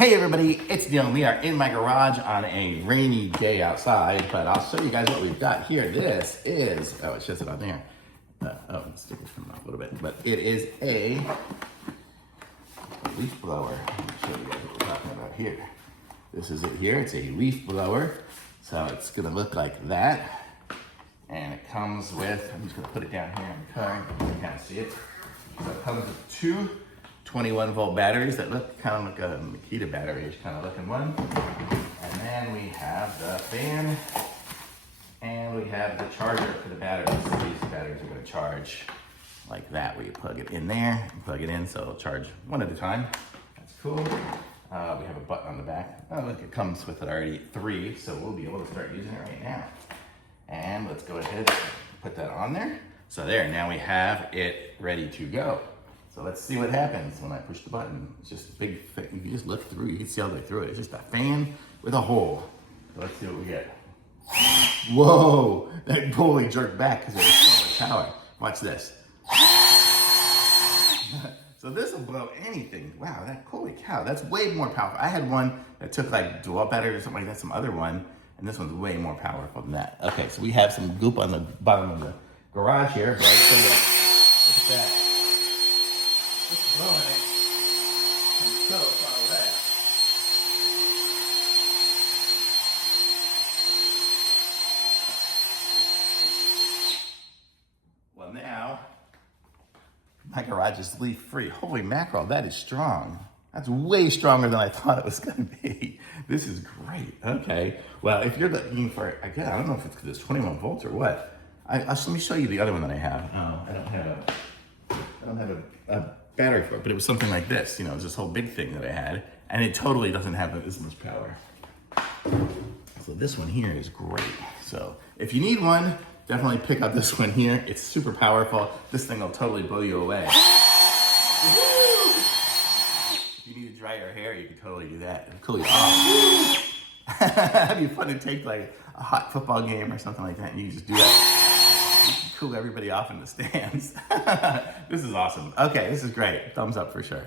Hey everybody, it's Neil. We are in my garage on a rainy day outside, but I'll show you guys what we've got here. This is, oh, it says it on there. The sticker's coming off a little bit, but it is a leaf blower. I'll show you guys what we're talking about here. This is it here. It's a leaf blower. So it's gonna look like that. And it comes with, I'm just gonna put it down here in the car. You can kind of see it. So it comes with two 21-volt batteries that look kind of like a Makita battery-ish kind of looking one. And then we have the fan, and we have the charger for the batteries. These batteries are going to charge like that, where you plug it in there, and plug it in so it'll charge one at a time. That's cool. We have a button on the back. Oh, look, it comes with it already 3, so we'll be able to start using it right now. And let's go ahead and put that on there. So there, now we have it ready to go. So let's see what happens when I push the button. It's just a big thing. You can just look through, you can see all the way through it. It's just a fan with a hole. So let's see what we get. Whoa, that pulley jerked back because there was so much power. Watch this. So this will blow anything. Wow, holy cow, that's way more powerful. I had one that took like dual battery or something like that, some other one, and this one's way more powerful than that. Okay, so we have some goop on the bottom of the garage here. Right, so look at that. It's blowing it. It's so far away. Well, now my garage is leaf free. Holy mackerel, that is strong. That's way stronger than I thought it was going to be. This is great. Okay. Well, if you're looking for, again, I don't know if it's because it's 21 volts or what. Let me show you the other one that I have. I don't have a battery for it, but it was something like this. You know, it was this whole big thing that I had, and it totally doesn't have this much power. So this one here is great. So if you need one, definitely pick up this one here. It's super powerful. This thing will totally blow you away. If you need to dry your hair, you can totally do that. It'll cool you off. That'd be fun to take like a hot football game or something like that, and you can just do that. You can cool everybody off in the stands. This is awesome. Okay, this is great. Thumbs up for sure.